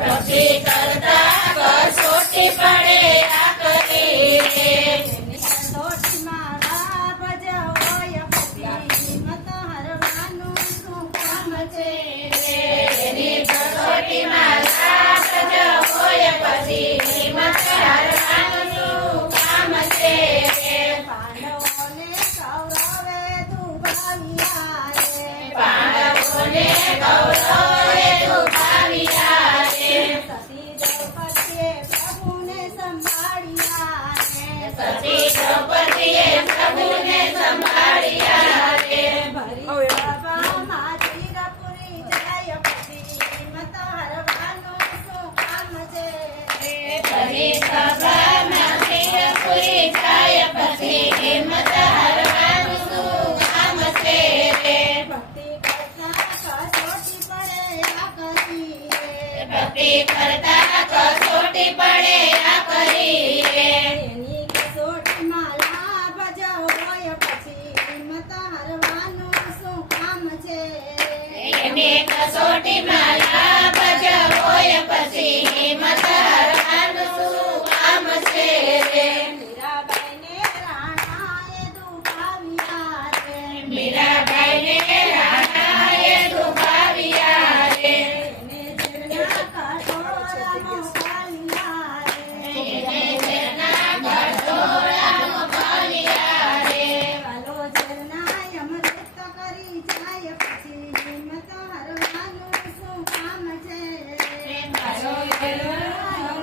ભક્તિ કરતા કસોટી પડે આ કરીને કસોટીમાં લાભ જ હોય પછી હિંમત હારવાનું શું કામ છે એની કસોટીમાં લાભ જ હોય પછી હિંમત હારવાનું શું કામ છે પાંડવોને કૌરવે દુભાવ્યા રે પાંડવોને કૌરવે દુભાવ્યા રે સતી દ્રૌપદીએ પ્રભુને સંભાળ્યા રે સતી દ્રૌપદીએ પ્રભુને સંભાળ્યા રે ભરી સભામાં ચિરપુરી જાય પછી હિંમત હારવાનું શું કામ છે ફરી સભામાં શિરપુરી જાય પછી હિંમત હારવાનું શું કામ છે રે ભક્તિ કરતા કસોટી પડે આ કરી રે ભક્તિ કરતા કસોટી પડે આ કરી રે એની કસોટીમાં લાભ જ હોય પછી હિંમત હારવાનું શું કામ છે એની કસોટીમાં લાભ જ હોય પછી હિંમત હારવાનું શું કામ છે રે મીરાબાઈને રાણાએ દુભાવ્યા રે મીરાબાઈને રાણાએ દુભાવ્યા રે એને જેલના કઠોળામાં પાલ્યા રે એને જેલના કઠોળામાં પાલ્યા રે વાલો જેલના અમૃત કરી જાય પછી હિંમત હારવાનું શું કામ છે મારો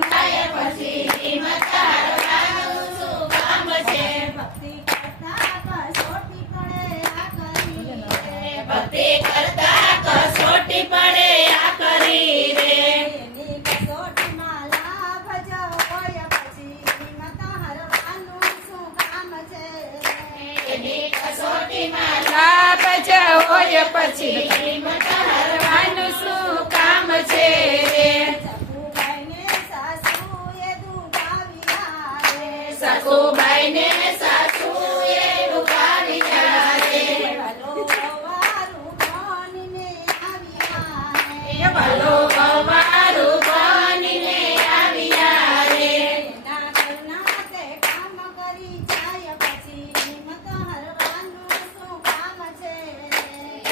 થાય પછી હિંમત હારવાનું શું કામ છે ભક્તિ કરતા કસોટી પડે આ કરી રે ભક્તિ કરતા કસોટી પડે આ કરી રે એની કસોટીમાં લાભ જ હોય પછી હિંમત હારવાનું શું કામ છે એની કસોટીમાં લાભ જ હોય પછી હિંમત હારવાનું શું કામ છે રે સખુબાઈને સાસુએ દુભાવ્યા રે સખુબાઈને સાસુએ દુભાવ્યા રે વાલો વારું બનીને આવ્યા રે ભલો અમારું બનીને આવ્યા રે એના કરુણા તે કામ કરી જાય પછી હિંમત હારવાનું શું કામ છે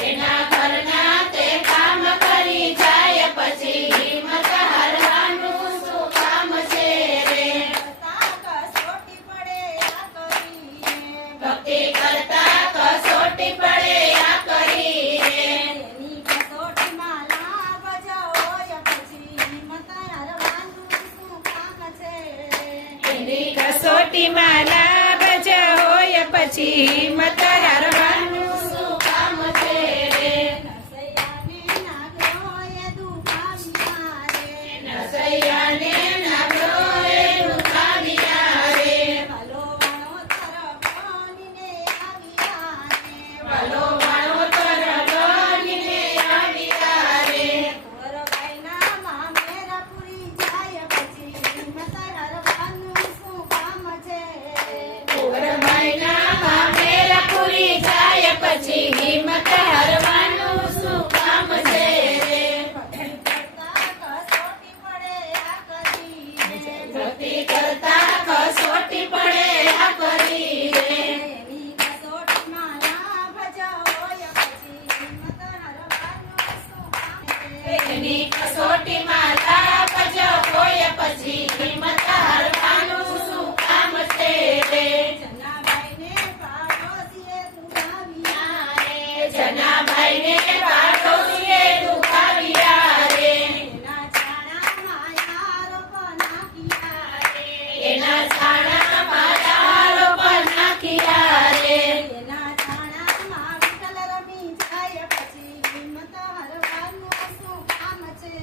એના ઘરના તે કામ કરી જાય પછી હિંમત હારવાનું શું કામ છે રે કરતા કસોટી પડે આ કરી રે ભક્તિ કરતા કસોટી પડે આ કરી રે એની કસોટીમાં લાભ જ હોય પછી હિંમત હારવાનું શું કામ છે એની કસોટીમાં લાભ જ હોય પછી હિંમત હારવાનું શું કામ છે રે નરસૈયાને નાગરોએ દુભાવ્યા રે નસૈયાને નાગરોએ દુભાવ્યા રે વાલો વાણોતર બનીને આવ્યા રે વાલો વાણોતર બનીને આવ્યા રે કુંવરબાઈના મામેરા પૂરી જાય પછી હિંમત હારવાનું શું કામ છે કુંવરબાઈના મામેરા પૂરી જાય પછી હિંમત હારવાનું શું કામ છે રે ભક્તિ કરતા કસોટી પડે આ કરી રે ભક્તિ કરતા કસોટી પડે આ કરી રે એની કસોટીમાં લાભ જ હોય પછી હિંમત હારવાનું શું કામ છે એની કસોટીમાં લાભ જ હોય પછી હિંમત હારવાનું શું કામ છે રે જનાબાઈને પાડોશીએ દુભાવ્યા રે જનાભાઈને પાડોશીએ દુભાવ્યા રે એના છાણામાં યારો નાખ્યા રે એના છાણામાં યારો પણ નાખ્યા રે એના છાણામાં વિઠ્ઠલ રમી જાય પછી હિંમત હારવાનું શું કામ છે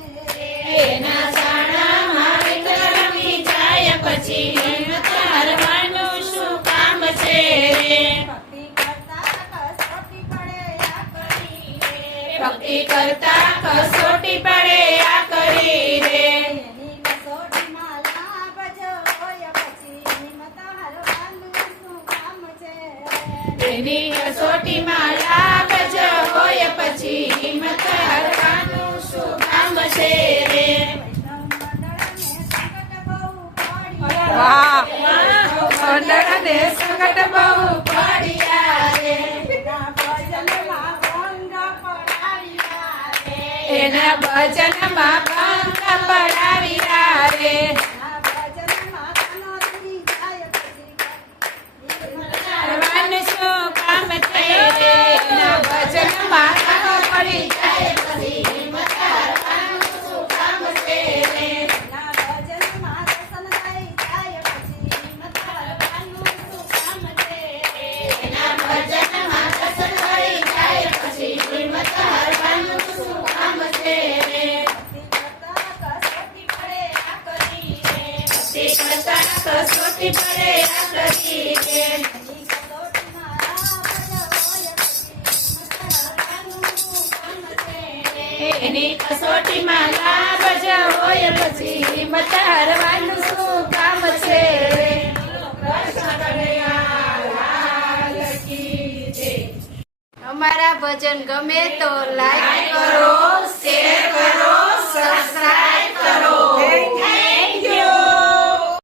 એના છાણામાં વિઠ્ઠલ રમી જાય પછી હિંમત હારવાનું શું કામ છે રે ભક્તિ કરતા કસોટી પડે આ કરી રે ભક્તિ કરતા કસોટી પડે આ કરી રે એની કસોટીમાં લાભ જ હોય પછી હિંમત હારવાનું શું કામ છે એની કસોટીમાં લાભ જ હોય પછી હિંમત હારવાનું છે રે. વાહ મંડળને સંકટ બહુ પડ્યા રે. એના ભજનમાં ભંગ પડાવ્યા રે કરવાનું શું કામ છે રે એના ભજનમાં કામ પડી જાય પછી હિંમત હારવાનું શું કામ છે રે. એના ભજનમાં દર્શન થઈ જાય પછી હિંમત હારવાનું શું કામ છે રે એના ભજનમાં દર્શન થઈ જાય પછી હિંમત હારવાનું શું કામ છે રે. તે કરતા કસોટી પડે આ કરી રે. એની કસોટીમાં લાભ જ હોય પછી હિંમત હારવાનું શું કામ છે રે. કૃષ્ણ કનૈયા લાલ કી જય. અમારા ભજન ગમે તો લાઈક